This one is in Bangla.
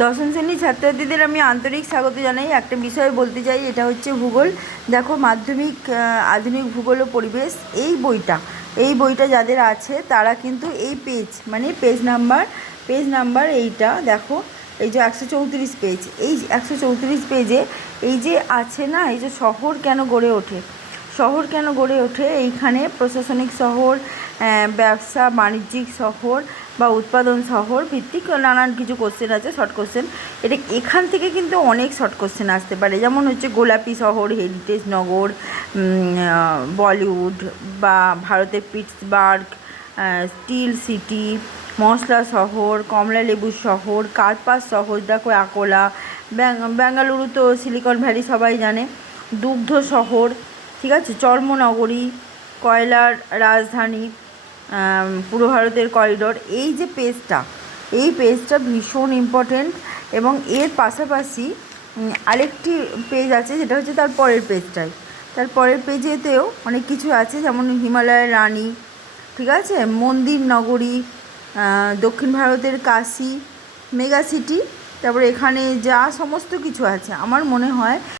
দশম শ্রেণীর ছাত্রছাত্রীদের আমি আন্তরিক স্বাগত জানাই। একটা বিষয় বলতে চাই, এটা হচ্ছে ভূগোল। দেখো, মাধ্যমিক আধুনিক ভূগোল ও পরিবেশ এই বইটা যাদের আছে তারা কিন্তু এই পেজ নাম্বার এইটা দেখো, এই যে 134 পেজ, এই 134 পেজে এই যে আছে না, এই যে শহর কেন গড়ে ওঠে এইখানে প্রশাসনিক শহর, ব্যবসা বাণিজ্যিক শহর বা উৎপাদন শহর ভিত্তিক নানান কিছু কোশ্চেন আছে, শর্ট কোশ্চেন। এখান থেকে কিন্তু অনেক শর্ট কোশ্চেন আসতে পারে, যেমন হচ্ছে গোলাপি শহর, হেরিটেজ নগর, বলিউড বা ভারতের পিটসবার্গ, স্টিল সিটি, মশলা শহর, কমলা লেবু শহর, কার্পাস শহর, দেখো আকোলা, বেঙ্গালুরু তো সিলিকন ভ্যালি সবাই জানে, দুগ্ধ শহর, ঠিক আছে, চর্মনগরী, কয়লার রাজধানী, পূর্ব ভারতের করিডোর। এই পেজটা ভীষণ ইম্পর্টেন্ট। এবং এর পাশাপাশি আরেকটি পেজ আছে, যেটা হচ্ছে তার পরের পেজেতেও অনেক কিছু আছে, যেমন হিমালয়ের রানী, ঠিক আছে, মন্দির নগরী, দক্ষিণ ভারতের কাশী, মেগা সিটি। তারপরে এখানে যা সমস্ত কিছু আছে, আমার মনে হয়